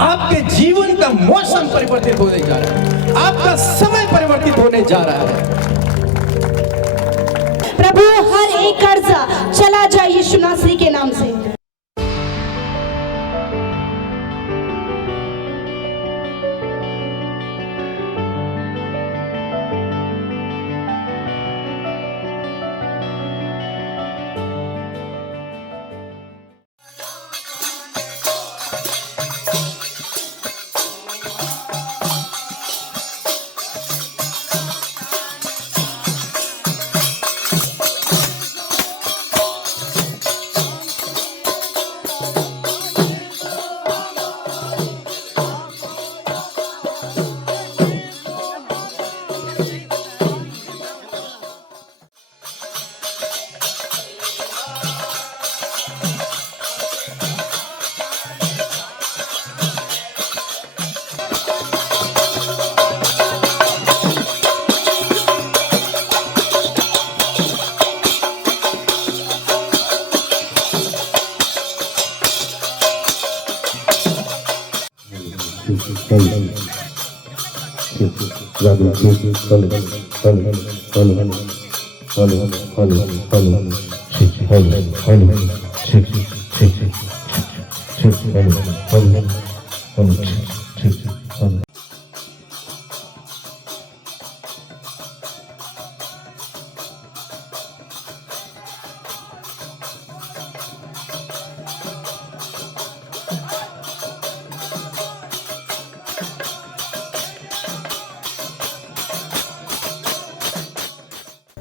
आपके जीवन का मौसम परिवर्तित होने जा रहा है, आपका समय परिवर्तित होने जा रहा है। प्रभु हर एक कर्जा चला जाए यीशु नासरी के नाम से।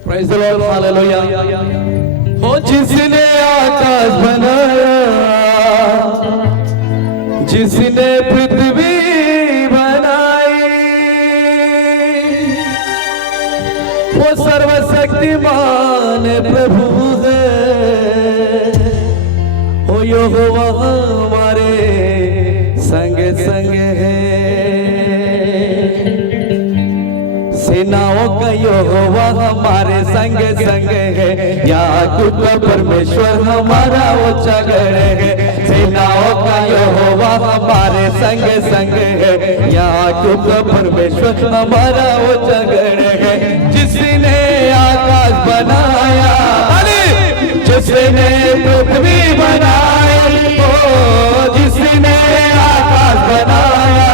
Praise the Lord, hallelujah। हो जिसने आकाश बनाया, जिसने पृथ्वी बनाई, वो सर्वशक्तिमान प्रभु है। हो यहोवा हमारे संग संग है, सेनाओं का यहोवा हमारे संग संग है। याकूब का परमेश्वर हमारा ऊंचा गढ़ है, सेनाओं का यहोवा हमारे संग संग है। याकूब का परमेश्वर हमारा ऊंचा गढ़ है। जिसने आकाश बनाया, जिसने पृथ्वी बनाई, ओ जिसने आकाश बनाया,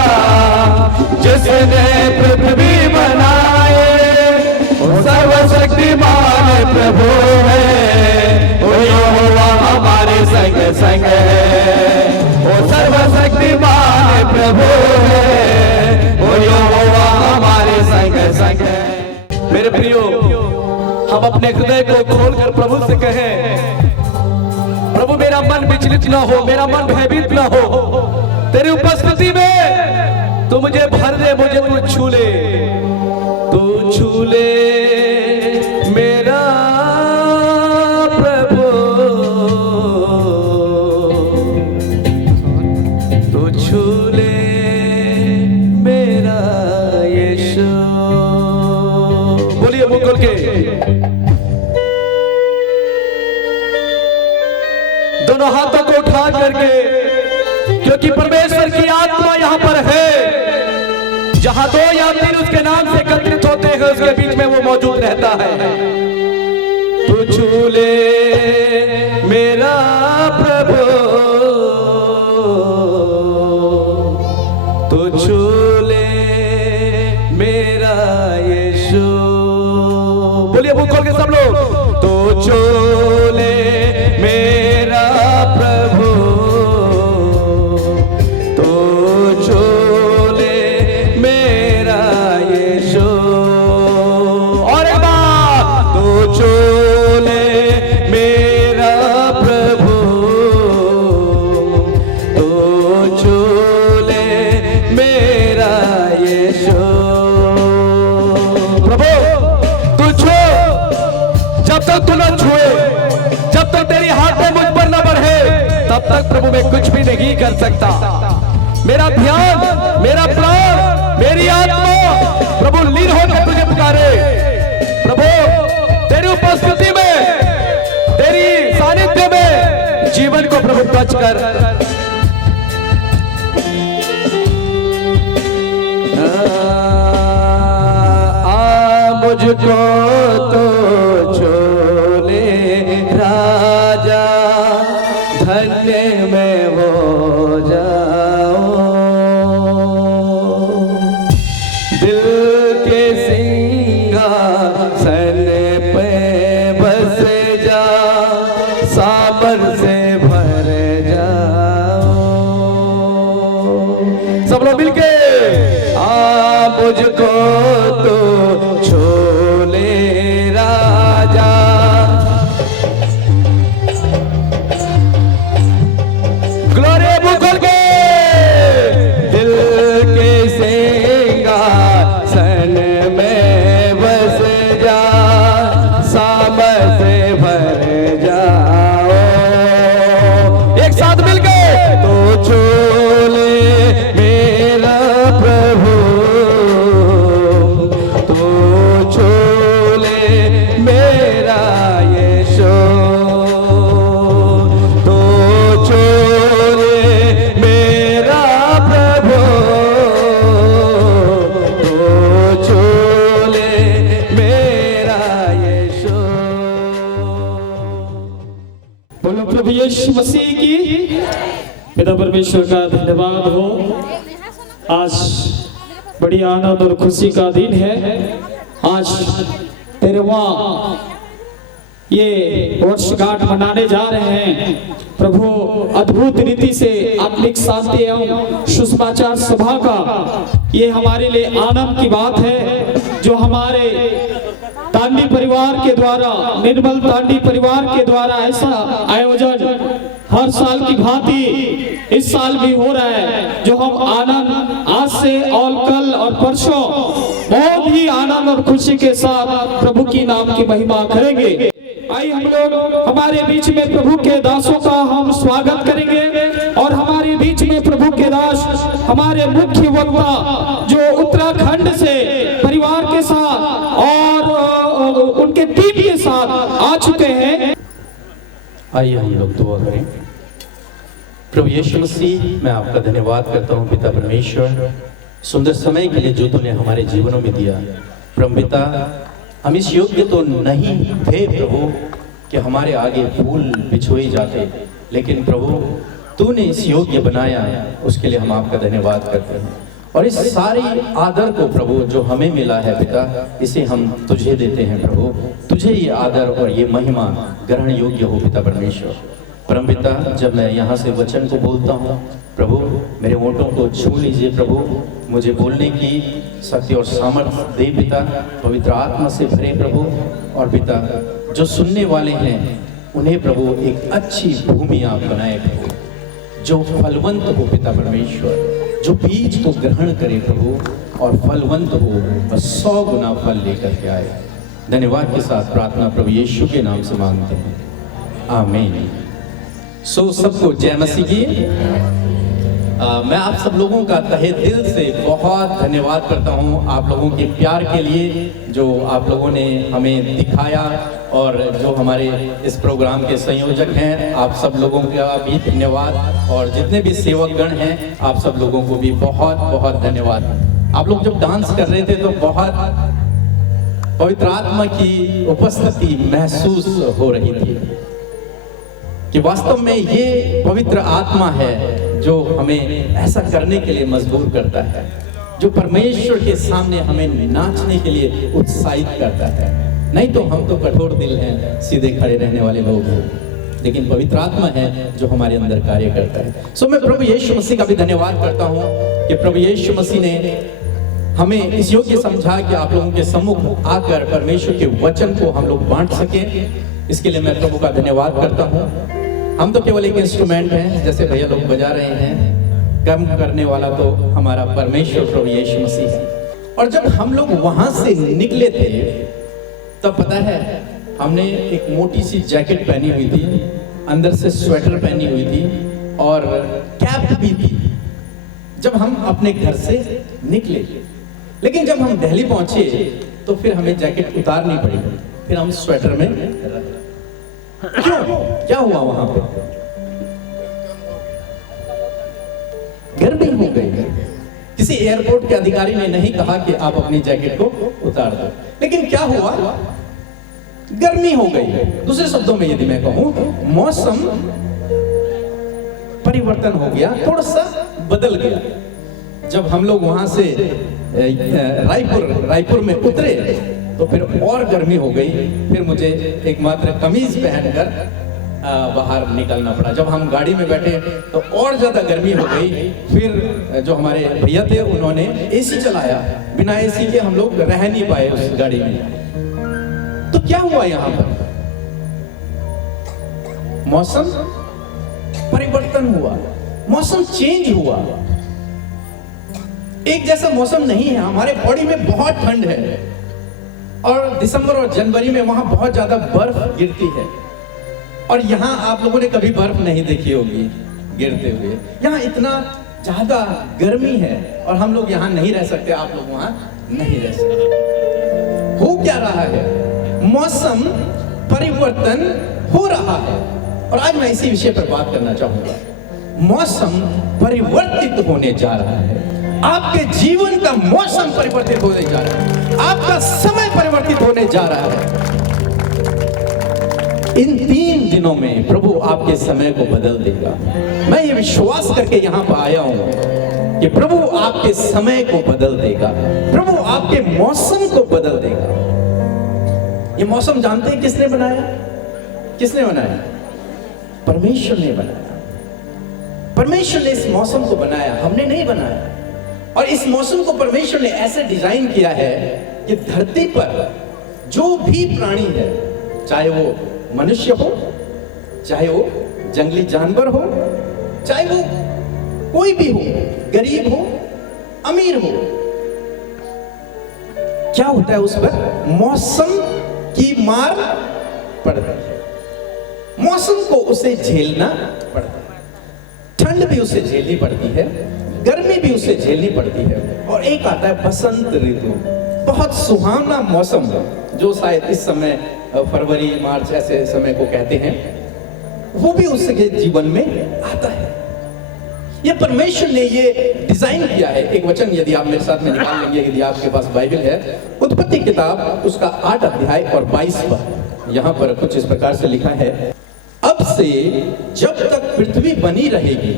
जिसने पृथ्वी बनाए, वो सर्वशक्तिमान प्रभु है। वो यहोवा हमारे संग संग है, वो सर्वशक्तिमान प्रभु है। वो यहोवा हमारे संग संग है। मेरे प्रियो, हम अपने हृदय को खोलकर प्रभु से कहें, प्रभु मेरा मन विचलित न हो, मेरा मन भयभीत न हो। तेरी उपस्थिति में तू मुझे भर दे, मुझे तू छू ले, तू छू ले मेरा प्रभु, तू छू ले मेरा यीशु। बोलिए मुंह खोल के। दोनों हाथों को उठा करके, क्योंकि परमेश्वर की आत्मा यहाँ पर है। जहां दो या तीन उसके नाम से एकत्रित होते हैं, उसके बीच में वो मौजूद रहता है। तू छू ले मेरा प्रभु, तू छू ले मेरा यीशु। बोलिए मुंह खोल के सब लोग। तू छू ले मेरा प्रभु, तब तक प्रभु मैं कुछ भी नहीं कर सकता। मेरा ध्यान, मेरा प्राण, मेरी आत्मा प्रभु लीन होकर तुझे पुकारे। प्रभु तेरी उपस्थिति में, तेरी सानिध्य में जीवन को प्रभु टच कर। मुझको तो छोले राजा, धन्य मैं हो जाओ। दिल के सिंहासन पे बस जा, साबर से भर जाओ। सब लोग मिलके मुझको तो छोले राजा, ग्लोरी मुकुल के दिल के सिंहासन में बस जा, साबर से भर जाओ। एक साथ मिलके तो छोले मेरा प्रभु, तो छोले मेरा यीशु, तो छोले मेरा प्रभु, तो छोले मेरा यीशु। बोलो प्रभु यीशु मसीह की। पिता परमेश्वर का धन्यवाद हो। आज बड़ी आनंद और खुशी का दिन है। आज 13वां ये वर्षगांठ मनाने जा रहे हैं। प्रभु अद्भुत रीति से आत्मिक शांति एवं सुसमाचार सभा का ये हमारे लिए आनंद की बात है, जो हमारे तांडी परिवार के द्वारा, निर्मल तांडी परिवार के द्वारा ऐसा आयोजन हर साल की भांति इस साल भी हो रहा है, जो हम आनंद आज से और कल और परसों बहुत ही आनंद और खुशी के साथ प्रभु की नाम की महिमा करेंगे। आइए हम लोग हमारे बीच में प्रभु के दासों का हम स्वागत करेंगे, और हमारे बीच में प्रभु के दास हमारे मुख्य वक्ता जो उत्तराखंड से परिवार के साथ और उनके टीम के साथ आ चुके हैं। आइए हम लोग दुआ करें। प्रभु यीशु मसीह, मैं आपका धन्यवाद करता हूँ पिता परमेश्वर, सुंदर समय के लिए जो तूने हमारे जीवनों में दिया। परम पिता, हम इस योग्य तो नहीं थे प्रभु कि हमारे आगे फूल बिछोए जाते, लेकिन प्रभु तूने इस योग्य बनाया, उसके लिए हम आपका धन्यवाद करते हैं। और इस सारी आदर को प्रभु जो हमें मिला है पिता, इसे हम तुझे देते हैं प्रभु। तुझे ये आदर और ये महिमा ग्रहण योग्य हो पिता परमेश्वर। परम पिता, जब मैं यहाँ से वचन को बोलता हूँ प्रभु, मेरे होठों को छू लीजिए प्रभु, मुझे बोलने की शक्ति और सामर्थ्य दे पिता, पवित्र आत्मा से भरे प्रभु। और पिता, जो सुनने वाले हैं उन्हें प्रभु एक अच्छी भूमि आप बनाए प्रभु, जो फलवंत हो पिता परमेश्वर, जो बीज को ग्रहण करे प्रभु और फलवंत हो और 100 गुना फल लेकर के आए। धन्यवाद के साथ प्रार्थना प्रभु यीशु के नाम से मांगते हैं, आमीन। सो सबको जय मसीह की। मैं आप सब लोगों का तहे दिल से बहुत धन्यवाद करता हूं, आप लोगों के प्यार के लिए जो आप लोगों ने हमें दिखाया, और जो हमारे इस प्रोग्राम के संयोजक हैं आप सब लोगों का भी धन्यवाद, और जितने भी सेवकगण हैं आप सब लोगों को भी बहुत बहुत धन्यवाद। आप लोग जब डांस कर रहे थे तो बहुत पवित्र आत्मा की उपस्थिति महसूस हो रही थी, कि वास्तव में ये पवित्र आत्मा है जो हमें ऐसा करने के लिए मजबूर करता है, जो परमेश्वर के सामने हमें नाचने के लिए उत्साहित करता है। नहीं तो हम तो कठोर दिल हैं, सीधे खड़े रहने वाले लोग हैं, लेकिन पवित्र आत्मा है जो हमारे अंदर कार्य करता है। सो मैं प्रभु यीशु मसीह का भी धन्यवाद करता हूँ कि प्रभु यीशु मसीह ने हमें इस योग्य समझा कि आप लोगों के सम्मुख आकर परमेश्वर के वचन को हम लोग बांट सके। इसके लिए मैं प्रभु का धन्यवाद करता हूँ। हम तो केवल एक इंस्ट्रूमेंट हैं, जैसे भैया लोग बजा रहे हैं, कर्म करने वाला तो हमारा परमेश्वर प्रभु यीशु मसीह है। और जब हम लोग वहां से निकले थे तब पता है हमने एक मोटी सी जैकेट पहनी हुई थी, अंदर से स्वेटर पहनी हुई थी और कैप भी थी जब हम अपने घर से निकले। लेकिन जब हम दिल्ली पहुंचे तो फिर हमें जैकेट उतारनी पड़ी, फिर हम स्वेटर में रहे। क्यों? क्या हुआ वहां पे? गर्मी हो गई। किसी एयरपोर्ट के अधिकारी ने नहीं कहा कि आप अपनी जैकेट को उतार दो, लेकिन क्या हुआ, गर्मी हो गई। दूसरे शब्दों में यदि मैं कहूं, मौसम परिवर्तन हो गया, थोड़ा सा बदल गया। जब हम लोग वहां से रायपुर में उतरे तो फिर और गर्मी हो गई। फिर मुझे एक मात्र कमीज पहनकर बाहर निकलना पड़ा। जब हम गाड़ी में बैठे तो और ज्यादा गर्मी हो गई। फिर जो हमारे भैया थे उन्होंने एसी चलाया, बिना एसी के हम लोग रह नहीं पाए उस गाड़ी में। तो क्या हुआ यहां पर, मौसम परिवर्तन हुआ, मौसम चेंज हुआ। एक जैसा मौसम नहीं है। हमारे बॉडी में बहुत ठंड है और दिसंबर और जनवरी में वहां बहुत ज्यादा बर्फ गिरती है, और यहां आप लोगों ने कभी बर्फ नहीं देखी होगी गिरते हुए। यहां इतना ज्यादा गर्मी है और हम लोग यहां नहीं रह सकते, आप लोग वहां नहीं रह सकते। हो क्या रहा है, मौसम परिवर्तन हो रहा है। और आज मैं इसी विषय पर बात करना चाहूंगा। मौसम परिवर्तित होने जा रहा है। आपके जीवन का मौसम परिवर्तित होने जा रहा है, आपका समय परिवर्तित होने जा रहा है। इन 3 दिनों में प्रभु आपके समय को बदल देगा। मैं ये विश्वास करके यहां पर आया हूं कि प्रभु आपके समय को बदल देगा, प्रभु आपके मौसम को बदल देगा। ये मौसम जानते हैं किसने बनाया? किसने बनाया? परमेश्वर ने बनाया। परमेश्वर ने इस मौसम को बनाया, हमने नहीं बनाया। और इस मौसम को परमेश्वर ने ऐसे डिजाइन किया है कि धरती पर जो भी प्राणी है, चाहे वो मनुष्य हो, चाहे वो जंगली जानवर हो, चाहे वो कोई भी हो, गरीब हो, अमीर हो, क्या होता है उस पर मौसम की मार पड़ती है। मौसम को उसे झेलना पड़ता है। ठंड भी उसे झेलनी पड़ती है, गर्मी भी उसे झेलनी पड़ती है। और एक आता है बसंत ऋतु, बहुत सुहावना मौसम जो शायद इस समय फरवरी मार्च ऐसे समय को कहते हैं, वो भी उसके जीवन में आता है। ये परमेश्वर ने ये डिजाइन किया है। एक वचन यदि आप मेरे साथ में निकाल लेंगे, यदि आपके पास बाइबल है, उत्पत्ति किताब उसका 8 अध्याय और 22 पद, यहां पर कुछ इस प्रकार से लिखा है, अब से जब तक पृथ्वी बनी रहेगी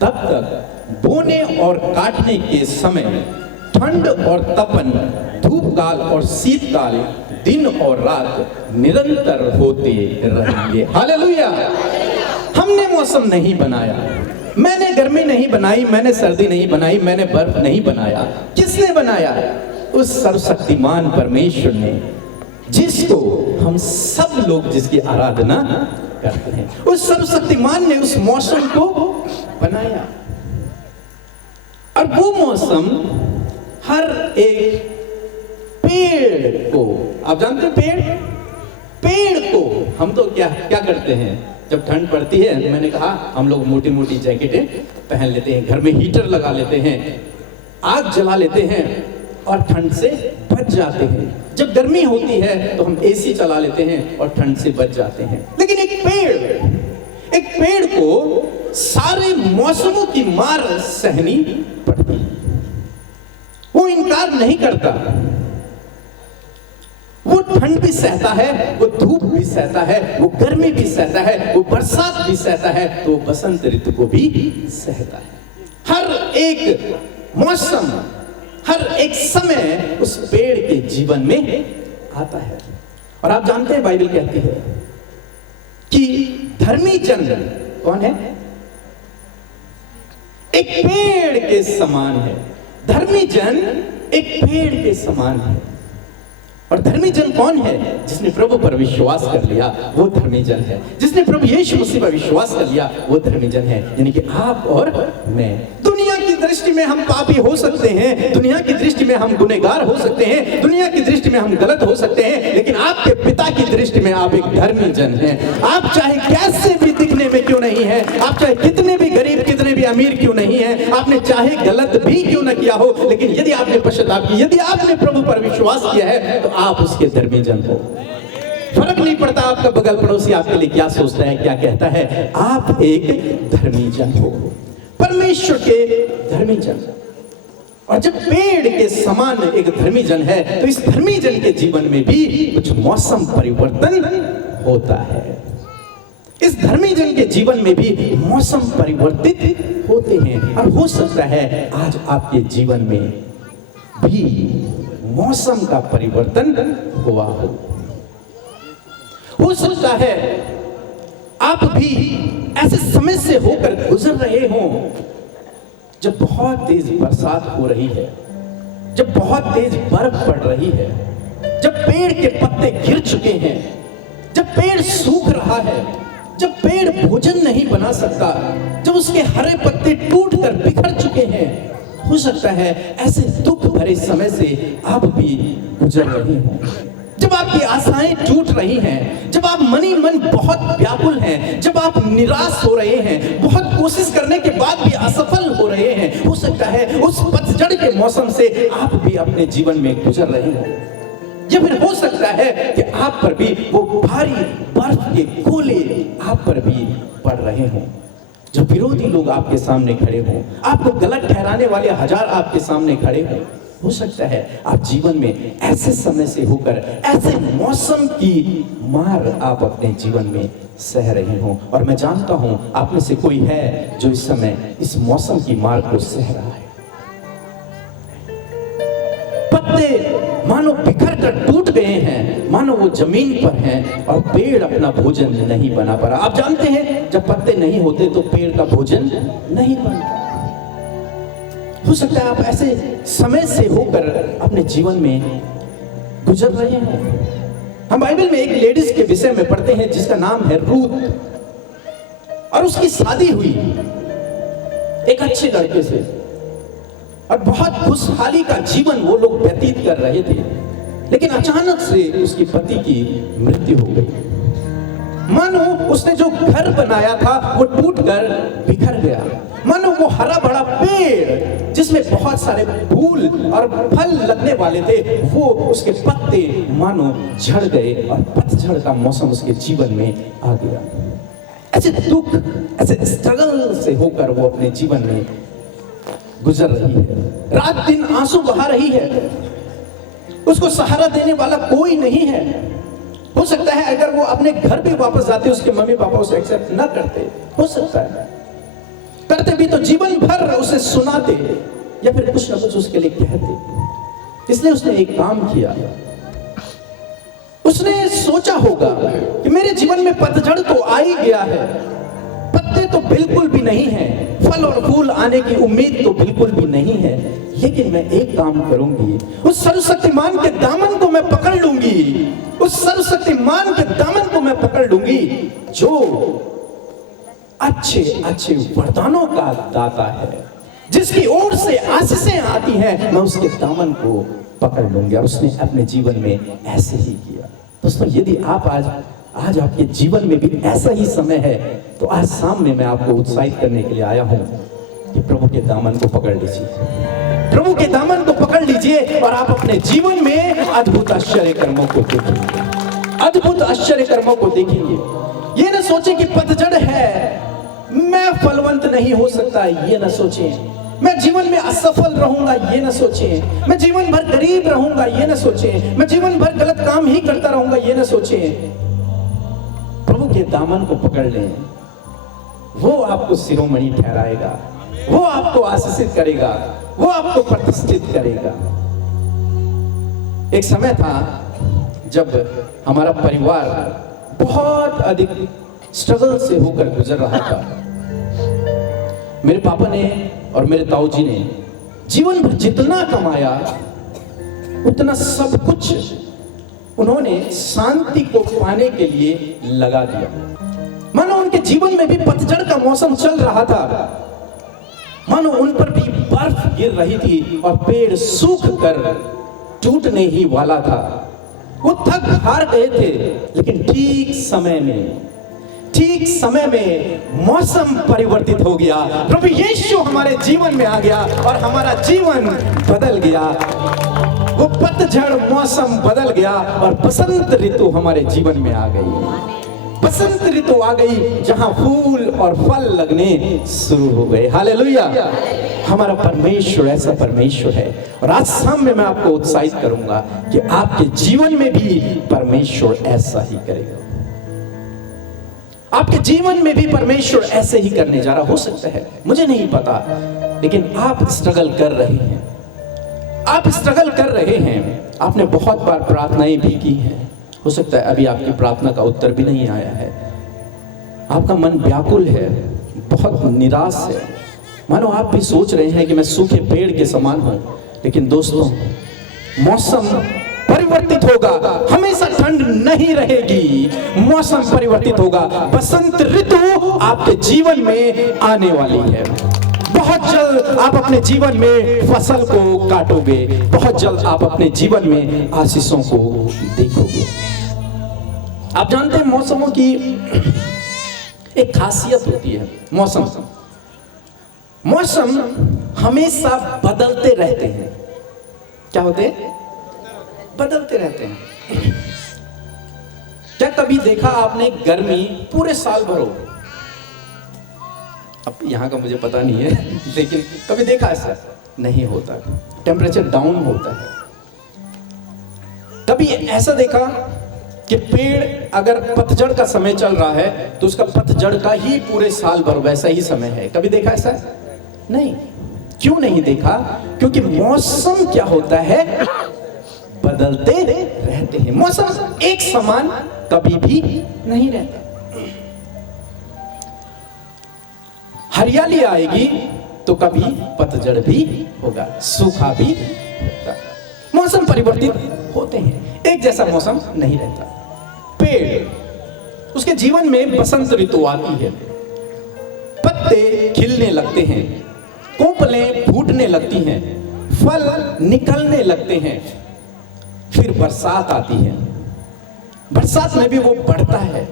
तब तक बोने और काटने के समय ठंड और तपन, धूप काल और शीतकाल, दिन और रात निरंतर होते रहेंगे। हालेलुया। हमने मौसम नहीं बनाया, मैंने गर्मी नहीं बनाई, मैंने सर्दी नहीं बनाई, मैंने बर्फ नहीं बनाया। किसने बनाया? उस सर्वशक्तिमान परमेश्वर ने, जिसको हम सब लोग जिसकी आराधना करते हैं। उस सर्वशक्तिमान ने उस मौसम को बनाया। और वो मौसम हर एक पेड़ को, आप जानते हैं पेड़ को हम तो क्या करते हैं, जब ठंड पड़ती है, मैंने कहा हम लोग मोटी मोटी जैकेटें पहन लेते हैं, घर में हीटर लगा लेते हैं, आग जला लेते हैं और ठंड से बच जाते हैं। जब गर्मी होती है तो हम एसी चला लेते हैं और ठंड से बच जाते हैं। लेकिन एक पेड़ को सारे मौसमों की मार सहनी पड़ती है। वो इनकार नहीं करता, वो ठंड भी सहता है, वो धूप भी सहता है, वो गर्मी भी सहता है, वो बरसात भी सहता है, तो बसंत ऋतु को भी सहता है। हर एक मौसम, हर एक समय उस पेड़ के जीवन में आता है। और आप जानते हैं बाइबल कहती है कि धर्मी जन कौन है? एक पेड़ के समान है। धर्मी जन एक पेड़ के समान है। और धर्मी जन कौन है? जिसने प्रभु पर विश्वास कर लिया, वो धर्मी जन है। जिसने प्रभु यीशु मसीह पर विश्वास कर लिया, वो धर्मी जन है। यानी कि आप और मैं। दुनिया की दृष्टि में हम पापी हो सकते हैं, दुनिया की दृष्टि में हम गुनहगार हो सकते हैं, दुनिया की दृष्टि में हम गलत हो सकते हैं, लेकिन आपके पिता की दृष्टि में आप एक धर्मी जन हैं। आप चाहे कैसे भी दिखने में क्यों नहीं है, आप चाहे कितने भी गरीब, कितने भी अमीर क्यों नहीं है, आपने चाहे गलत भी क्यों न किया हो, लेकिन यदि आपने पश्चाताप किया, यदि आपने प्रभु पर विश्वास किया है, तो आप उसके धर्मी जन हो। फर्क नहीं पड़ता आपका बगल पड़ोसी आपके लिए क्या सोचता है, क्या कहता है, आप एक धर्मी जन हो, परमेश्वर के धर्मी जन। और जब पेड़ के समान एक धर्मी जन है तो इस धर्मी जन के जीवन में भी कुछ मौसम परिवर्तन होता है। इस धर्मी जन के जीवन में भी मौसम परिवर्तित होते हैं और हो सकता है आज आपके जीवन में भी मौसम का परिवर्तन हुआ हो सकता है आप भी ऐसे समय से होकर गुजर रहे हो जब बहुत तेज बरसात हो रही है, जब बहुत तेज बर्फ पड़ रही है, जब पेड़ के पत्ते गिर चुके हैं, जब पेड़ सूख रहा है, जब पेड़ भोजन नहीं बना सकता, जब उसके हरे पत्ते टूटकर बिखर चुके हैं। हो सकता है ऐसे दुख भरे समय से आप भी गुजर रहे हो, जब आपकी आशाएं टूट रही हैं, जब आप मनी मन बहुत व्याकुल हैं, जब आप निराश हो रहे हैं, बहुत कोशिश करने के बाद भी असफल हो रहे हैं। हो सकता है उस पतझड़ के मौसम से आप भी अपने जीवन में गुजर रहे हो, या फिर हो सकता है कि आप पर भी वो भारी बर्फ के गोले आप पर भी पड़ रहे हों, जो विरोधी लोग आपके सामने खड़े हों, आपको गलत ठहराने वाले हजार आपके सामने खड़े हों। हो सकता है आप जीवन में ऐसे समय से होकर ऐसे मौसम की मार आप अपने जीवन में सह रहे हो, और मैं जानता हूं आप में से कोई है जो इस समय इस मौसम की मार को सह रहा है। पत्ते मानो बिखर कर टूट गए हैं, मानो वो जमीन पर हैं और पेड़ अपना भोजन नहीं बना पा रहा। आप जानते हैं जब पत्ते नहीं होते तो पेड़ का भोजन नहीं बनता। हो सकता है आप ऐसे समय से होकर अपने जीवन में गुजर रहे हो। हम बाइबल में एक लेडीज के विषय में पढ़ते हैं जिसका नाम है रूथ, और उसकी शादी हुई एक अच्छे लड़के से और बहुत खुशहाली का जीवन वो लोग व्यतीत कर रहे थे, लेकिन अचानक से उसकी पति की मृत्यु हो गई। मानो उसने जो घर बनाया था वो टूटकर बिखर गया, मानो वो हरा भरा पेड़ जिसमें बहुत सारे फूल और फल लगने वाले थे वो उसके पत्ते मानो झड़ गए और पतझड़ का मौसम उसके जीवन में आ गया। ऐसे दुख, ऐसे स्ट्रगल से होकर वो अपने जीवन में गुजर रही है, रात दिन आंसू बहा रही है, उसको सहारा देने वाला कोई नहीं है। हो सकता है अगर वो अपने घर भी वापस जाते उसके मम्मी पापा उसे एक्सेप्ट न करते, हो सकता है करते भी तो जीवन भर उसे सुनाते या फिर कुछ ना कुछ उसके लिए कहते। इसलिए उसने एक काम किया, उसने सोचा होगा कि मेरे जीवन में पतझड़ तो आ ही गया है, पत्ते तो बिल्कुल भी नहीं है, फल और फूल आने की उम्मीद तो बिल्कुल भी नहीं है, लेकिन मैं एक काम करूंगी, उस सर्वशक्तिमान के दामन को मैं पकड़ लूंगी, उस सर्वशक्तिमान के दामन को मैं पकड़ लूंगी जो अच्छे अच्छे वरदानों का दाता है, जिसकी ओर से आशीषें आती हैं, मैं उसके दामन को पकड़ लूंगी। और उसने अपने जीवन में ऐसे ही किया। दोस्तों, यदि आप आज आपके जीवन में भी ऐसा ही समय है तो आज सामने मैं आपको उत्साहित करने के लिए आया हूं कि प्रभु के दामन को पकड़ लीजिए, प्रभु के दामन को पकड़ लीजिए और आप अपने जीवन में अद्भुत आश्चर्य कर्मों को देखेंगे, अद्भुत आश्चर्य कर्मों को देखेंगे। ये ना सोचे कि पतझड़ है, मैं फलवंत नहीं हो सकता, ये ना सोचें, मैं जीवन में असफल रहूंगा, ये ना सोचें, मैं जीवन भर गरीब रहूंगा, ये ना सोचें, मैं जीवन भर गलत काम ही करता रहूंगा, ये ना सोचें। प्रभु के दामन को पकड़ लें, वो आपको शिरोमणि ठहराएगा, वो आपको आशीषित करेगा, वो आपको प्रतिष्ठित करेगा। एक समय था जब हमारा परिवार बहुत अधिक स्ट्रगल से होकर गुजर रहा था। मेरे पापा ने और मेरे ताऊजी ने जीवन भर जितना कमाया उतना सब कुछ उन्होंने शांति को पाने के लिए लगा दिया। मानो उनके जीवन में भी पतझड़ का मौसम चल रहा था, मानो उन पर भी बर्फ गिर रही थी और पेड़ सूख कर टूटने ही वाला था। वो थक हार गए थे, लेकिन ठीक समय में मौसम परिवर्तित हो गया, प्रभु यीशु हमारे जीवन में आ गया और हमारा जीवन बदल गया। वो पतझड़ मौसम बदल गया और बसंत ऋतु हमारे जीवन में आ गई। बसंत ऋतु आ गई जहां फूल और फल लगने शुरू हो गए। हालेलुया। हमारा परमेश्वर ऐसा परमेश्वर है। और आज शाम में मैं आपको उत्साहित करूंगा कि आपके जीवन में भी परमेश्वर ऐसा ही करेगा। आपके जीवन में भी परमेश्वर ऐसे ही करने जा रहा। हो सकता है, मुझे नहीं पता, लेकिन आप स्ट्रगल कर रहे हैं। आप स्ट्रगल कर रहे हैं। आपने बहुत बार प्रार्थनाएं भी की हैं। हो सकता है अभी आपकी प्रार्थना का उत्तर भी नहीं आया है। आपका मन व्याकुल है, बहुत निराश है। मानो आप भी सोच रहे हैं कि मैं सूखे पेड़ के समान हूं। लेकिन दोस्तों, मौसम परिवर्तित होगा, हमेशा ठंड नहीं रहेगी। मौसम परिवर्तित होगा। बसंत ऋतु आपके जीवन में आने वाली है। बहुत जल्द आप अपने जीवन में फसल को काटोगे। बहुत जल्द आप अपने जीवन में आशीषों को देखोगे। आप जानते हैं मौसमों की एक खासियत होती है। मौसम हमेशा बदलते रहते हैं। क्या होते हैं? बदलते रहते हैं। क्या कभी देखा आपने गर्मी पूरे साल भर हो? अब यहाँ का मुझे पता नहीं है, लेकिन कभी देखा ऐसा? नहीं होता। टेम्परेचर डाउन होता है। कभी ऐसा देखा कि पेड़ अगर पतझड़ का समय चल रहा है तो उसका पतझड़ का ही पूरे साल भर वैसा ही समय है? कभी देखा ऐसा? नहीं। क्यों नहीं देखा? क्योंकि मौसम क्या होता है? बदलते रहते हैं। मौसम एक समान कभी भी नहीं रहता। हरियाली आएगी तो कभी पतझड़ भी होगा, सूखा भी होगा। मौसम परिवर्तित होते हैं, एक जैसा मौसम नहीं रहता। पेड़, उसके जीवन में बसंत ऋतु आती है, पत्ते खिलने लगते हैं, कोपलें फूटने लगती हैं, फल निकलने लगते हैं। फिर बरसात आती है, बरसात में भी वो बढ़ता है।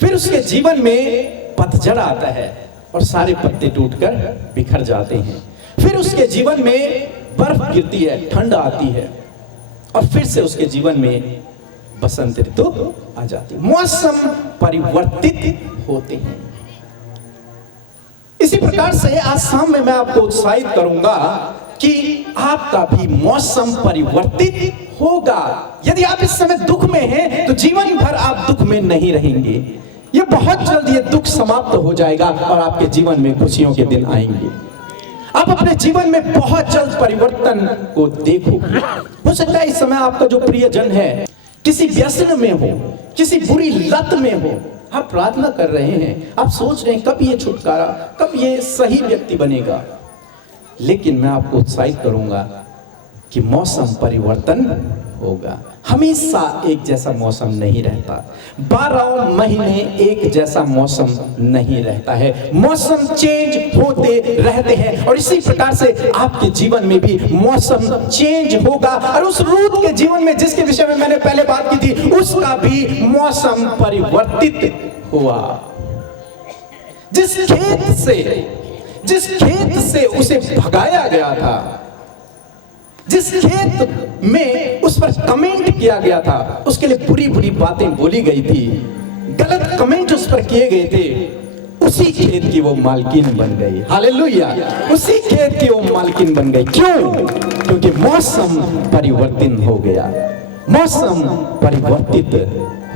फिर उसके जीवन में पतझड़ आता है और सारे पत्ते टूटकर बिखर जाते हैं। फिर उसके जीवन में बर्फ गिरती है, ठंड आती है, और फिर से उसके जीवन में बसंत ऋतु आ जाती है। मौसम परिवर्तित होते हैं। इसी प्रकार से आज शाम में मैं आपको उत्साहित करूंगा कि आपका भी मौसम परिवर्तित होगा। यदि आप इस समय दुख में हैं तो जीवन भर आप दुख में नहीं रहेंगे। ये बहुत जल्द ये दुख समाप्त हो जाएगा और आपके जीवन में खुशियों के दिन आएंगे। आप अपने जीवन में बहुत जल्द परिवर्तन को देखोगे। हो सकता है इस समय आपका जो प्रियजन है किसी व्यसन में हो, किसी बुरी लत में हो। आप प्रार्थना कर रहे हैं, आप सोच रहे हैं कब ये छुटकारा, कब ये सही व्यक्ति बनेगा। लेकिन मैं आपको उत्साहित करूंगा कि मौसम परिवर्तन होगा। हमेशा एक जैसा मौसम नहीं रहता। 12 महीने एक जैसा मौसम नहीं रहता है। मौसम चेंज होते रहते हैं और इसी प्रकार से आपके जीवन में भी मौसम चेंज होगा। और उस रूत के जीवन में जिसके विषय में मैंने पहले बात की थी, उसका भी मौसम परिवर्तित हुआ। जिस खेत से उसे भगाया गया था, जिस खेत में उस पर कमेंट किया गया था, उसके लिए बुरी बुरी बातें बोली गई थी, गलत कमेंट उस पर किए गए थे, उसी खेत की वो मालकिन बन गई। हालेलुया। उसी खेत की वो मालकिन बन गई। क्यों? क्योंकि मौसम परिवर्तन हो गया। मौसम परिवर्तित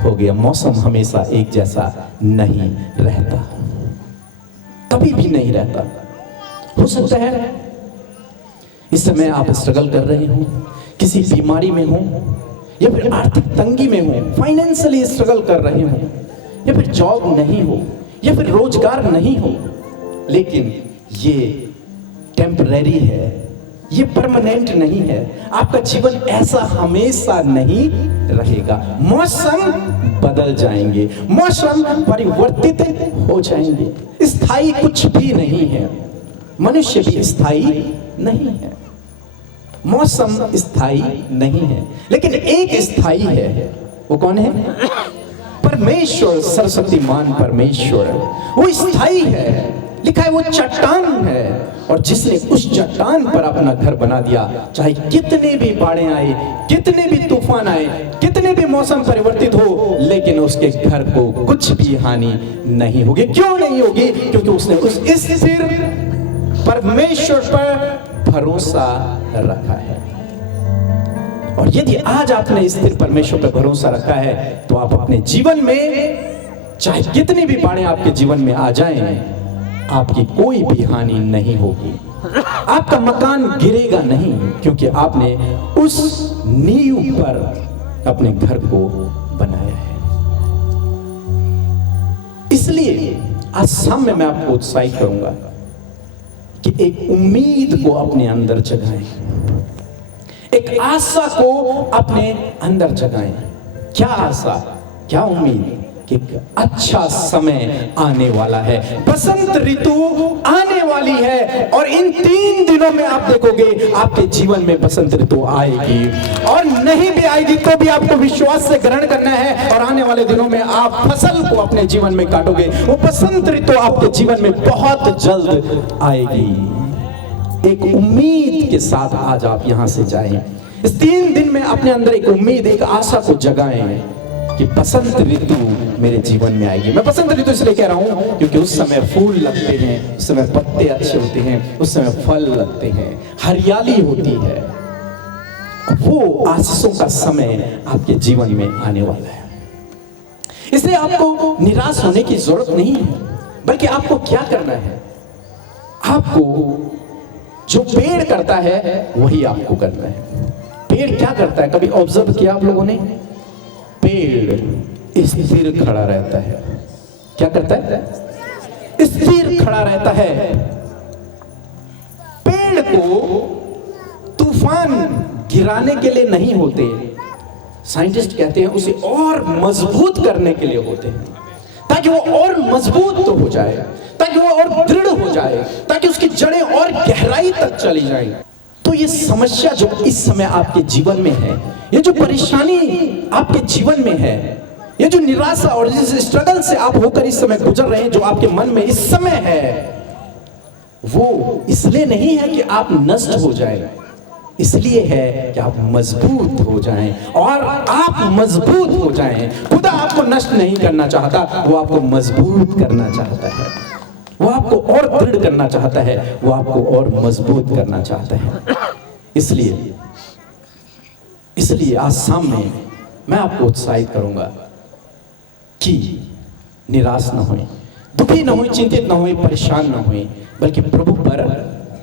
हो गया। मौसम हमेशा एक जैसा नहीं रहता, कभी भी नहीं रहता। हो सकता है इस समय आप स्ट्रगल कर रहे हो, किसी बीमारी में हो, या फिर आर्थिक तंगी में हो, फाइनेंशियली स्ट्रगल कर रहे हो, या फिर जॉब नहीं हो, या फिर रोजगार नहीं हो। लेकिन ये टेम्परेरी है, ये परमानेंट नहीं है। आपका जीवन ऐसा हमेशा नहीं रहेगा। मौसम बदल जाएंगे, मौसम परिवर्तित हो जाएंगे। स्थायी कुछ भी नहीं है, मनुष्य भी स्थायी नहीं है, मौसम स्थायी नहीं है। लेकिन एक स्थायी है। वो कौन है? परमेश्वर, सरस्वती मान परमेश्वर। वो स्थायी है, लिखा है वो चट्टान है, और जिसने उस चट्टान पर अपना घर बना दिया, चाहे कितने भी बाढ़ें आए, कितने भी तूफान आए, कितने भी मौसम परिवर्तित हो, लेकिन उसके घर को कुछ भी हानि नहीं होगी। क्यों नहीं होगी? क्योंकि उसने उस स्थिर परमेश्वर पर भरोसा रखा है। और यदि आज आपने स्थिर परमेश्वर पर भरोसा रखा है, तो आप अपने जीवन में चाहे कितनी भी बाढ़ें आपके जीवन में आ जाएं, आपकी कोई भी हानि नहीं होगी। आपका मकान गिरेगा नहीं, क्योंकि आपने उस नींव पर अपने घर को बनाया है। इसलिए आज शाम में मैं आपको उत्साहित करूंगा कि एक उम्मीद को अपने अंदर जगाएं, एक आशा को अपने अंदर जगाएं। क्या आशा, क्या उम्मीद कि अच्छा समय आने वाला है, बसंत ऋतु आने वाली है, और इन 3 दिनों में आप देखोगे आपके जीवन में बसंत ऋतु आएगी। और नहीं भी आएगी तो भी आपको विश्वास से ग्रहण करना है, और आने वाले दिनों में आप फसल को अपने जीवन में काटोगे। वो बसंत ऋतु आपके जीवन में बहुत जल्द आएगी। एक उम्मीद के साथ आज आप यहां से जाएं। इस 3 दिन में अपने अंदर एक उम्मीद, एक आशा को जगाएं कि बसंत ऋतु मेरे जीवन में आएगी। मैं बसंत ऋतु इसलिए कह रहा हूं क्योंकि उस समय फूल लगते हैं, उस समय पत्ते अच्छे होते हैं, उस समय फल लगते हैं, हरियाली होती है। वो आशीषों का समय आपके जीवन में आने वाला है। इसलिए आपको निराश होने की जरूरत नहीं है, बल्कि आपको क्या करना है, आपको जो पेड़ करता है वही आपको करना है। पेड़ क्या करता है, कभी ऑब्जर्व किया आप लोगों ने? पेड़ स्थिर खड़ा रहता है। क्या करता है? स्थिर खड़ा रहता है। पेड़ को तूफान गिराने के लिए नहीं होते, साइंटिस्ट कहते हैं उसे और मजबूत करने के लिए होते हैं, ताकि वो और मजबूत तो हो जाए, ताकि वो और दृढ़ हो जाए, ताकि उसकी जड़ें और गहराई तक चली जाएं। तो ये समस्या जो इस समय आपके जीवन में है, ये जो परेशानी आपके जीवन में है, ये जो निराशा और जिस स्ट्रगल से आप होकर इस समय गुजर रहे हैं, जो आपके मन में इस समय है, वो इसलिए नहीं है कि आप नष्ट हो जाएं, इसलिए है कि आप मजबूत हो जाएं। और आप मजबूत हो जाएं। खुदा आपको नष्ट नहीं करना चाहता, वो आपको मजबूत करना चाहता है, वो आपको और दृढ़ करना चाहता है, वो आपको और मजबूत करना चाहता है। इसलिए आज सामने मैं आपको उत्साहित करूंगा कि निराश न होए, दुखी न होए, चिंतित न होए, परेशान न होए, बल्कि प्रभु पर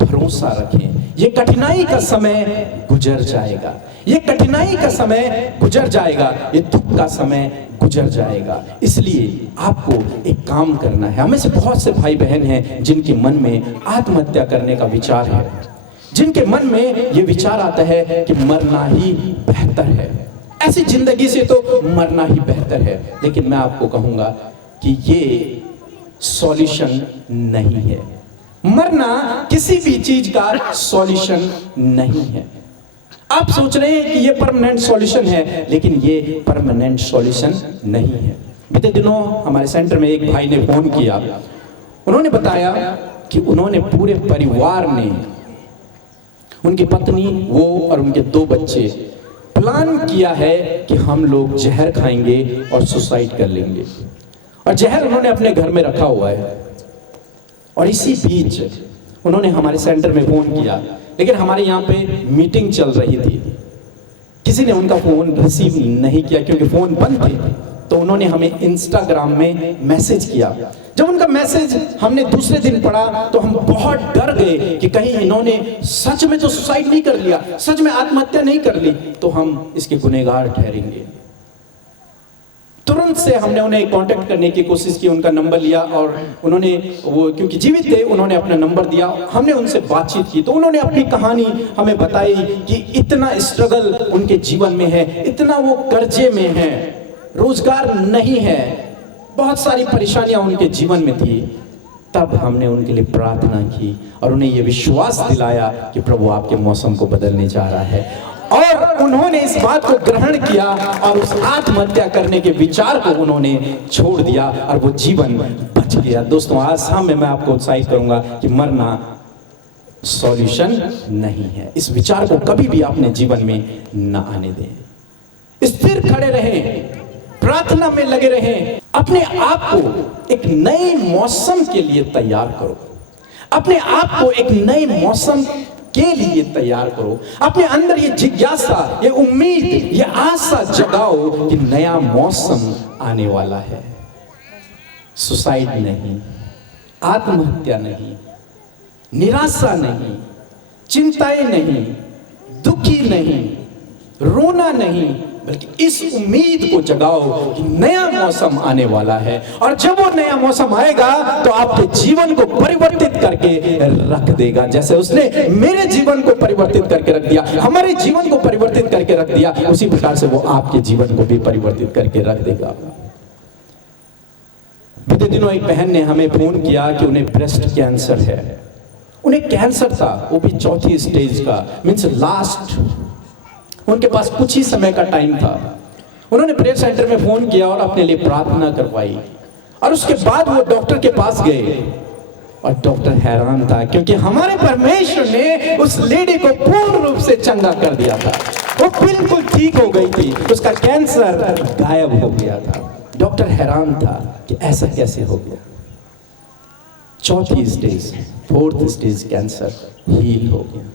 भरोसा रखें। ये कठिनाई का समय गुजर जाएगा, ये कठिनाई का समय गुजर जाएगा, ये दुख का समय गुजर जाएगा। इसलिए आपको एक काम करना है। हमें से बहुत से भाई बहन हैं जिनके मन में आत्महत्या करने का विचार है, जिनके मन में ये विचार आता है कि मरना ही बेहतर है, ऐसी जिंदगी से तो मरना ही बेहतर है। लेकिन मैं आपको कहूंगा कि ये सॉल्यूशन नहीं है। मरना किसी भी चीज का सॉल्यूशन नहीं है। आप सोच रहे हैं कि ये परमानेंट सॉल्यूशन है, लेकिन ये परमानेंट सॉल्यूशन नहीं है। बीते दिनों हमारे सेंटर में एक भाई ने फोन किया, उन्होंने बताया कि उन्होंने पूरे परिवार ने, उनकी पत्नी, वो और उनके 2 बच्चे प्लान किया है कि हम लोग जहर खाएंगे और सुसाइड कर लेंगे। और जहर उन्होंने अपने घर में रखा हुआ है। और इसी बीच उन्होंने हमारे सेंटर में फोन किया, लेकिन हमारे यहाँ पे मीटिंग चल रही थी, किसी ने उनका फोन रिसीव नहीं किया क्योंकि फोन बंद थे। तो उन्होंने हमें इंस्टाग्राम में मैसेज किया। जब उनका मैसेज हमने दूसरे दिन पढ़ा तो हम बहुत डर गए कि कहीं इन्होंने सच में तो सुसाइड नहीं कर लिया, सच में आत्महत्या नहीं कर ली, तो हम इसके गुनहगार ठहरेंगे। तुरंत से हमने उन्हें कांटेक्ट करने की कोशिश की, उनका नंबर लिया और उन्होंने, वो क्योंकि जीवित थे, उन्होंने अपना नंबर दिया, हमने उनसे बातचीत की। तो उन्होंने अपनी कहानी हमें बताई कि इतना स्ट्रगल उनके जीवन में है, इतना वो कर्जे में है, रोजगार नहीं है, बहुत सारी परेशानियां उनके जीवन में थी। तब हमने उनके लिए प्रार्थना की और उन्हें ये विश्वास दिलाया कि प्रभु आपके मौसम को बदलने जा रहा है। और उन्होंने इस बात को ग्रहण किया और उस आत्महत्या करने के विचार को उन्होंने छोड़ दिया और वो जीवन बच गया। दोस्तों, आज शाम में मैं आपको उत्साहित करूंगा कि मरना सॉल्यूशन नहीं है। इस विचार को कभी भी अपने जीवन में न आने दें। स्थिर खड़े रहें, प्रार्थना में लगे रहें, अपने आप को एक नए मौसम के लिए तैयार करो, अपने आप को एक नए मौसम के लिए तैयार करो। अपने अंदर ये जिज्ञासा, ये उम्मीद, ये आशा जगाओ कि नया मौसम आने वाला है। सुसाइड नहीं, आत्महत्या नहीं, निराशा नहीं, चिंताएं नहीं, दुखी नहीं, रोना नहीं, बल्कि इस उम्मीद को जगाओ कि नया मौसम आने वाला है। और जब वो नया मौसम आएगा तो आपके जीवन को परिवर्तित करके रख देगा, जैसे उसने मेरे जीवन को परिवर्तित करके रख दिया, हमारे जीवन को परिवर्तित करके रख दिया, उसी प्रकार से वो आपके जीवन को भी परिवर्तित करके रख देगा। बीते दिनों एक बहन ने हमें फोन किया कि उन्हें ब्रेस्ट कैंसर है। उन्हें कैंसर था, वो भी 4थी स्टेज का, मीन्स लास्ट। उनके पास कुछ ही समय का टाइम था। उन्होंने प्रेयर सेंटर में फोन किया और अपने लिए प्रार्थना करवाई, और उसके बाद वो डॉक्टर के पास गए और डॉक्टर हैरान था, क्योंकि हमारे परमेश्वर ने उस लेडी को पूर्ण रूप से चंगा कर दिया था। वो बिल्कुल ठीक हो गई थी, उसका कैंसर गायब हो गया था। डॉक्टर हैरान था कि ऐसा कैसे हो गया। 4थी stage, 4th stage cancer heal हो गया।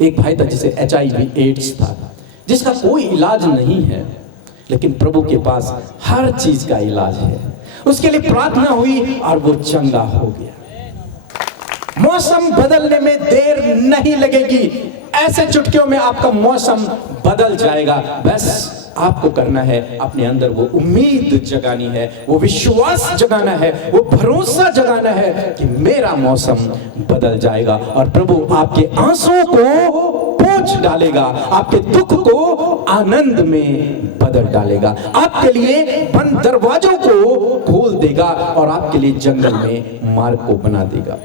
एक भाई था जिसे HIV एड्स था, जिसका कोई इलाज नहीं है, लेकिन प्रभु के पास हर चीज का इलाज है। उसके लिए प्रार्थना हुई और वो चंगा हो गया। मौसम बदलने में देर नहीं लगेगी। ऐसे चुटकियों में आपका मौसम बदल जाएगा। बस आपको करना है, अपने अंदर वो उम्मीद जगानी है, वो विश्वास जगाना है, वो भरोसा जगाना है कि मेरा मौसम बदल जाएगा और प्रभु आपके आंसुओं को पोंछ डालेगा, आपके दुख को आनंद में बदल डालेगा, आपके लिए बंद दरवाजों को खोल देगा और आपके लिए जंगल में मार्ग को बना देगा।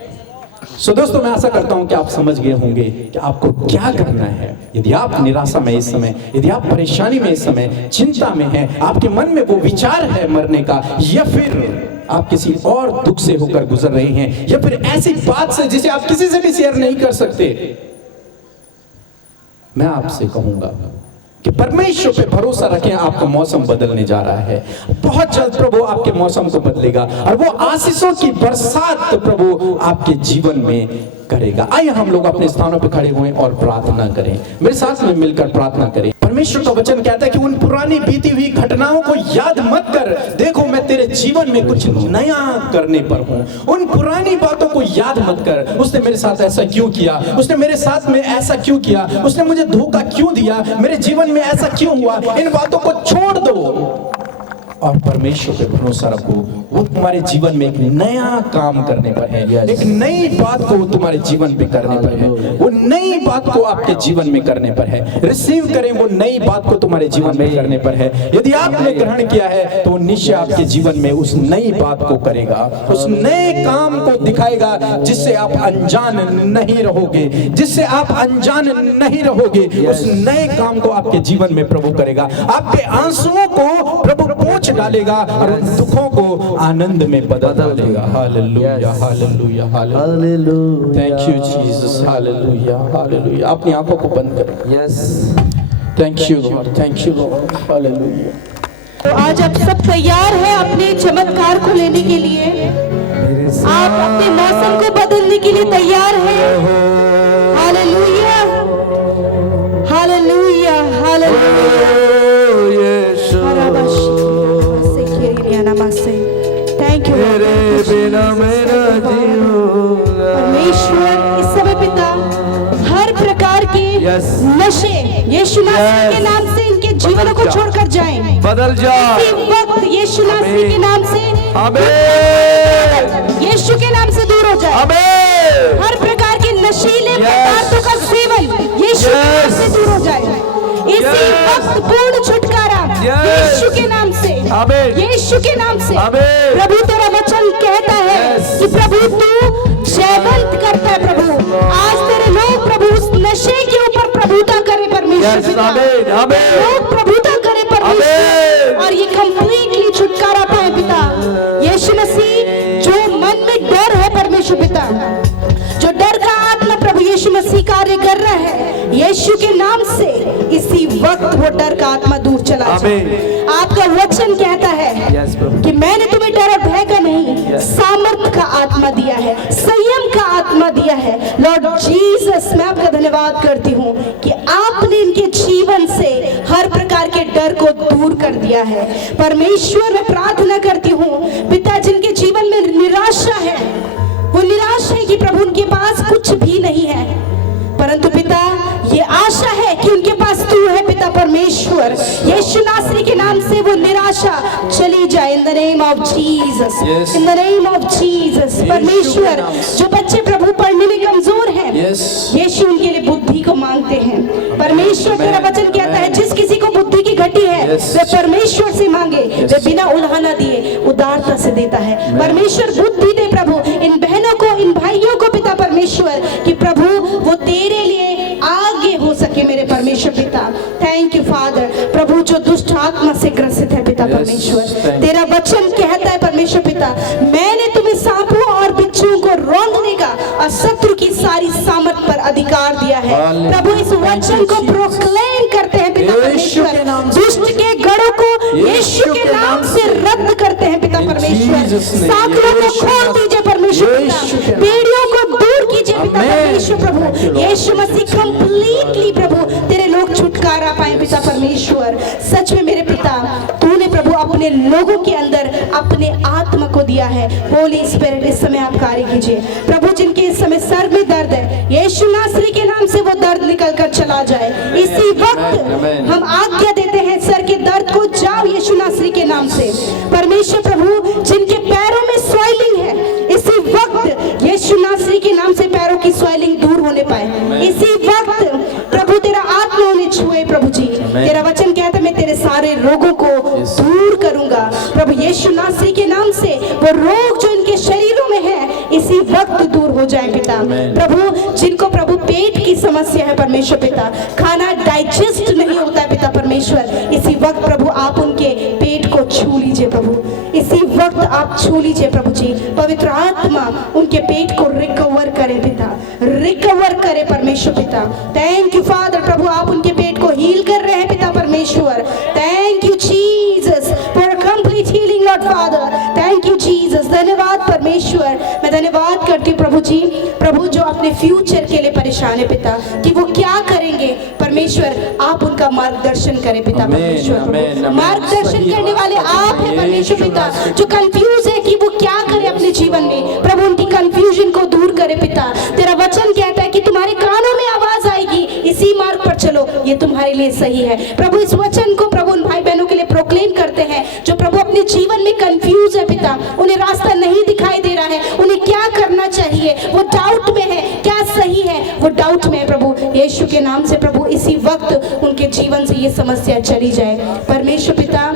सो दोस्तों, मैं आशा करता हूं कि आप समझ गए होंगे कि आपको क्या करना है। यदि आप निराशा में इस समय, यदि आप परेशानी में इस समय, चिंता में हैं, आपके मन में वो विचार है मरने का, या फिर आप किसी और दुख से होकर गुजर रहे हैं, या फिर ऐसी बात से जिसे आप किसी से भी शेयर नहीं कर सकते, मैं आपसे कहूंगा कि परमेश्वर पे भरोसा रखें। आपका मौसम बदलने जा रहा है। बहुत जल्द प्रभु आपके मौसम को बदलेगा और वो आशीषों की बरसात प्रभु आपके जीवन में करेगा। आइए हम लोग अपने स्थानों पे खड़े हुए और प्रार्थना करें। मेरे साथ में मिलकर प्रार्थना करें। परमेश्वर का वचन कहता है कि उन पुरानी बीती हुई घटनाओं को याद मत कर, देखो मैं तेरे जीवन में कुछ नया करने पर हूं। उन पुरानी बातों को याद मत कर, उसने मेरे साथ ऐसा क्यों किया, उसने मेरे साथ में ऐसा क्यों किया, उसने मुझे धोखा क्यों दिया, मेरे जीवन में ऐसा क्यों हुआ। इन बातों को छोड़ दो और परमेश्वर पे भरोसा रखो। वो तुम्हारे जीवन में एक नया काम करने पर है, एक नई बात को तुम्हारे जीवन पे करने पर है, वो नई बात को आपके जीवन में करने पर है। रिसीव करें, वो नई बात को तुम्हारे जीवन में करने पर है। यदि आपने ग्रहण किया है तो निश्चय आपके जीवन में उस नई बात को करेगा, उस नए काम को दिखाएगा जिससे आप अनजान नहीं रहोगे, जिससे आप अनजान नहीं रहोगे। उस नए काम को आपके जीवन में प्रभु करेगा। आपके आंसुओं को प्रभु पोंछ डालेगा और उन दुखों को आनंद में बदल देगा। Hallelujah, hallelujah, hallelujah. Thank you Jesus, hallelujah, hallelujah. अपनी आंखों को बंद करें। Yes, thank you Lord, thank you Lord, hallelujah. तो आज आप सब तैयार हैं अपने चमत्कार को लेने के लिए? आप अपने मौसम को बदलने के लिए तैयार हैं? Hallelujah, hallelujah, hallelujah. Thank you परमेश्वर। इस समय पिता हर प्रकार के नशे यीशु मसीह के नाम से इनके जीवनों को छोड़कर जाएं, बदल जा इसी वक्त यीशु मसीह के नाम से, यीशु के नाम से दूर हो जाए। हर प्रकार के नशीले पदार्थों का सेवन यीशु के नाम से दूर हो जाए। इसी वक्त पूर्ण छुटकारा यीशु के नाम से, यीशु के नाम से। प्रभु तेरा वचन कहता है कि प्रभु तू जयवंत करता है। प्रभु आज तेरे लोग प्रभु उस नशे के ऊपर प्रभुता करे परमेश्वर। परमेश्वर पिता। आमीन, आमीन। लोग प्रभुता करे परमेश्वर और ये कंप्लीटली छुटकारा पाए पिता। यीशु मसीह जो मन में डर है परमेश्वर पिता, जो डर का आत्मा प्रभु यीशु मसीह कार्य कर रहा है, यीशु के नाम से इसी वक्त वो डर का आत्मा दूर चला जाए। आपका वचन कहता है कि मैंने तुम्हें डर और भय का नहीं, सामर्थ का आत्मा दिया है, संयम का आत्मा दिया है। लॉर्ड जीसस, मैं आपका धन्यवाद करती हूँ कि आपने इनके जीवन से हर प्रकार के डर को दूर कर दिया है। परमेश्वर, मैं प्रार्थना करती हूँ पिता, जिनके जीवन में निराशा है, वो निराश है कि प्रभु उनके पास कुछ भी नहीं है, परंतु पिता ये आशा है कि उनके पास तू है पिता परमेश्वर। यीशु नासरी के नाम से वो निराशा चली जाए in the name of Jesus, in the name of Jesus. परमेश्वर, जो बच्चे प्रभु पढ़ने में कमजोर हैं, यीशु उनके लिए बुद्धि को मांगते हैं। परमेश्वर, तेरा वचन कहता है जिस किसी को बुद्धि की घटी है वे परमेश्वर से मांगे, वे बिना उल्हाना दिए उदारता से देता है। परमेश्वर, बुद्धि दे प्रभु इन बहनों को, इन भाइयों को पिता परमेश्वर, कि प्रभु वो तेरे लिए आगे हो सके मेरे परमेश्वर पिता। Thank you father. प्रभु, जो दुष्ट आत्मा से ग्रसित है पिता परमेश्वर, तेरा वचन कहता है परमेश्वर पिता, मैंने तुम्हें सांपों और बिच्छुओं को रौंदने का और शत्रु की सारी सामर्थ पर अधिकार दिया है। प्रभु, इस वचन को प्रोक्लेम करते हैं पिता परमेश्वर, दुष्ट के गढ़ों को यीशु के नाम से रद्द करते हैं पिता परमेश्वर। साकलों को खोल दीजिए परमेश्वर पिता, बेड़ियों को दूर कीजिए पिता परमेश्वर। प्रभु यीशु मसीह कंप्लीटली प्रभु तेरे लोग छुटकारा पाए पिता परमेश्वर। सच में मेरे पिता, तूने प्रभु अपने लोगों के अंदर अपने आत्मा को दिया है। होली स्पिरिट, इस समय आप कार्य कीजिए प्रभु। जिनके इस समय सर में दर्द है, यीशु नासरी के नाम से वो दर्द निकल कर चला जाए। इसी वक्त हम आज्ञा देते हैं सर के दर्द को जाओ यीशु नासरी के नाम से। परमेश्वर प्रभु, जिनके पैरों में स्वेलिंग है, इसी वक्त यीशु नासरी के नाम से पैरों की स्वेलिंग दूर होने पाए। इसी वक्त प्रभु तेरा आत्मा उन्हें छुए प्रभु जी। तेरा वचन कहता है मैं तेरे सारे रोगों को दूर करूंगा प्रभु यीशु नासरी के नाम से। वो रोग जो इनके शरीरों में है इसी वक्त दूर हो जाए पिता। प्रभु, जिनको प्रभु पेट की समस्या है परमेश्वर पिता, खाना डाइजेस्ट नहीं होता है पिता परमेश्वर, इसी वक्त प्रभु आप उनके पेट को छू लीजिए प्रभु। इसी वक्त आप छू लीजिए प्रभु जी। पवित्र आत्मा उनके पेट को रिकवर करे पिता, रिकवर करे परमेश्वर पिता। Thank you father. प्रभु आप उनके पेट को हील कर रहे हैं पिता परमेश्वर। Thank you Jesus for complete healing Lord father. Thank you Jesus. धन्यवाद परमेश्वर। मैं धन्यवाद करती हूँ प्रभु जी। प्रभु जो अपने फ्यूचर के लिए परेशान है पिता, कि वो क्या करेंगे परमेश्वर, आप उनका मार्गदर्शन करें पिता परमेश्वर। मार्गदर्शन करने वाले आप हैं परमेश्वर पिता। जो कंफ्यूज है कि वो क्या करे अपने जीवन में, प्रभु उनकी कंफ्यूजन को दूर करे पिता। तेरा वचन कहता है कि तुम्हारे कानों में आवाज आएगी, इसी मार्ग पर चलो, ये तुम्हारे लिए सही है। प्रभु इस वचन को प्रभु उन भाई बहनों के लिए प्रोक्लेम करते हैं जो प्रभु अपने जीवन में कंफ्यूज है पिता, उन्हें रास्ता नहीं दिखाई दे रहा है, उन्हें क्या करना चाहिए, वो डाउट में है, क्या सही है, वो डाउट में है प्रभु। यीशु के नाम से प्रभु इसी वक्त उनके जीवन से ये समस्या चली जाए परमेश्वर पिता।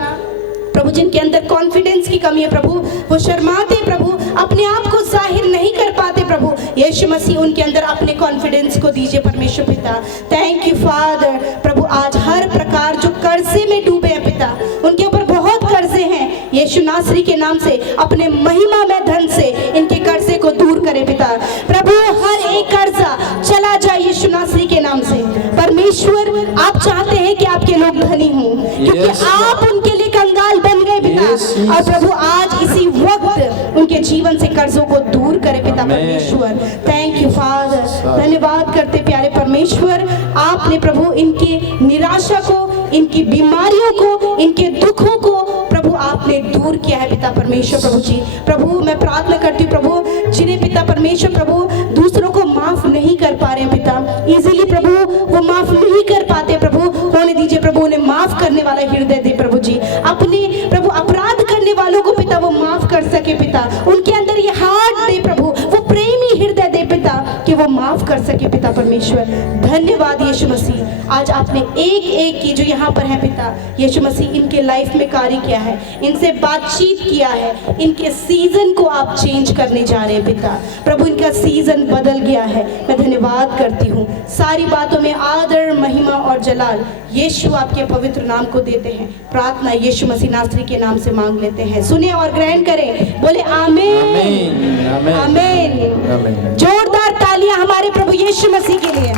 प्रभु जिनके अंदर कॉन्फिडेंस की कमी है प्रभु, वो शर्माते प्रभु, अपने आप को जाहिर नहीं कर पाते प्रभु, यीशु मसीह उनके अंदर अपने कॉन्फिडेंस को दीजिए परमेश्वर पिता। Thank you father. प्रभु आज हर प्रकार जो कर्जे में डूबे हैं पिता, उनके ऊपर बहुत कर्जे हैं, यीशु नासरी के नाम से अपने महिमा में धन से इनके कर्जे को दूर करें पिता। प्रभु हर एक कर्जा चला जाए यीशु नासरी के नाम से। परमेश्वर आप चाहते हैं कि आपके लोग धनी हों, क्योंकि आप उनके लिए कंगाल बन गए पिता। और प्रभु आज इसी वक्त उनके जीवन से कर्जों को दूर करे पिता परमेश्वर। Thank you father. धन्यवाद करते प्यारे परमेश्वर, आपने प्रभु इनकी निराशा को, इनकी बीमारियों को, इनके दुखों को प्रभु आपने दूर किया है पिता परमेश्वर। प्रभु जी प्रभु मैं प्रार्थना करती हूँ प्रभु, जिन्हें पिता परमेश्वर प्रभु दूसरों को माफ नहीं कर पा रहे हैं पिता, इजीली प्रभु वो माफ नहीं कर पाते प्रभु, होने दीजिए प्रभु, उन्हें माफ करने वाला हृदय दे प्रभु जी। अपने प्रभु अपराध करने वालों को पिता वो माफ कर सके पिता, उनके अंदर ये हार्ट दे प्रभु, वो प्रेमी हृदय दे पिता। कि वो माफ कर सके पिता परमेश्वर। धन्यवाद यीशु मसीह, आज आपने एक एक की जो यहाँ पर है पिता यीशु मसीह, इनके लाइफ में कार्य किया है, इनसे बातचीत किया है, इनके सीजन को आप चेंज करने जा रहे हैं पिता प्रभु, इनका सीजन बदल गया है। मैं धन्यवाद करती हूँ, सारी बातों में आदर महिमा और जलाल यीशु आपके पवित्र नाम को देते हैं। प्रार्थना यीशु मसीह नासरी के नाम से मांग लेते हैं, सुने और ग्रहण करें, बोले आमीन आमीन। जोरदार तालियां हमारे प्रभु यीशु मसीह के लिए।